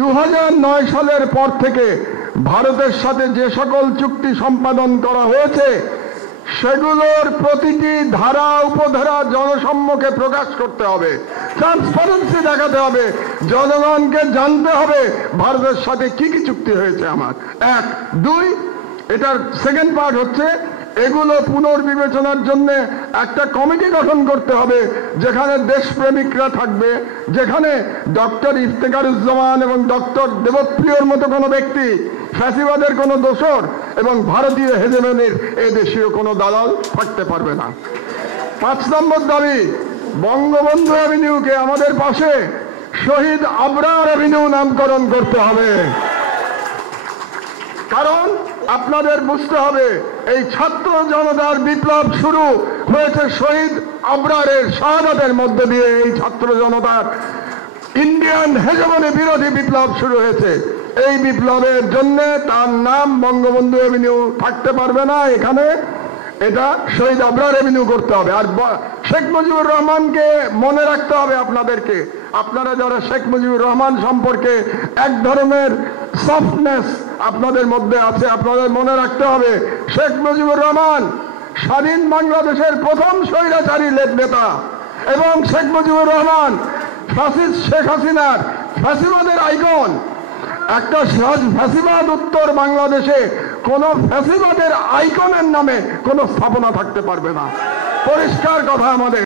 2009 সালের পর থেকে ভারতের সাথে যে সকল চুক্তি সম্পাদন করা হয়েছে সেগুলোর প্রতিটি ধারা উপধারা জনসম্মুখে প্রকাশ করতে হবে, ট্রান্সপারেন্সি দেখাতে হবে, জনগণকে জানতে হবে ভারতের সাথে কি কি চুক্তি হয়েছে আমার। 1, 2 এটার সেকেন্ড পার্ট হচ্ছে এগুলো পুনর্বিবেচনার জন্য একটা কমিটি গঠন করতে হবে যেখানে দেশপ্রেমিকরা থাকবে, যেখানে ডক্টর ইফতেখারুজ্জামান এবং ডক্টর দেবপ্রিয়র মতো কোনো ব্যক্তি, ফ্যাসিবাদের কোনো দোসর এবং ভারতীয় হেজেমনির দেশীয় কোনো দালাল থাকতে পারবে না। 5 নম্বর দাবি, বঙ্গবন্ধু অ্যাভিনিউকে আমাদের পাশে শহীদ আবরার অ্যাভিনিউ নামকরণ করতে হবে। কারণ আপনাদের বুঝতে হবে এই ছাত্র জনতার বিপ্লব শুরু হয়েছে শহীদ আবরারের শাহাদাতের মধ্য দিয়ে। এই ছাত্র জনতার ইন্ডিয়ান হেজেমনি বিরোধী বিপ্লব শুরু হয়েছে। এই বিপ্লবের জন্য তার নাম বঙ্গবন্ধু অ্যাভিনিউ থাকতে পারবে না এখানে, এটা শহীদ আবরার অ্যাভিনিউ করতে হবে। আর শেখ মুজিবুর রহমানকে মনে রাখতে হবে আপনাদেরকে, আপনারা যারা শেখ মুজিবুর রহমান সম্পর্কে এক ধরনের সফটনেস আপনাদের মধ্যে আছে, আপনাদের মনে রাখতে হবে শেখ মুজিবুর রহমান স্বাধীন বাংলাদেশের প্রথম স্বৈরাচারী নেতা এবং শেখ মুজিবুর রহমান ফ্যাসিস্ট শেখ হাসিনার ফ্যাসিবাদের আইকন। একটা ফ্যাসিবাদ উত্তর বাংলাদেশে কোন ফ্যাসিবাদের আইকনের নামে কোন স্থাপনা থাকতে পারবে না। পরিষ্কার কথা আমাদের।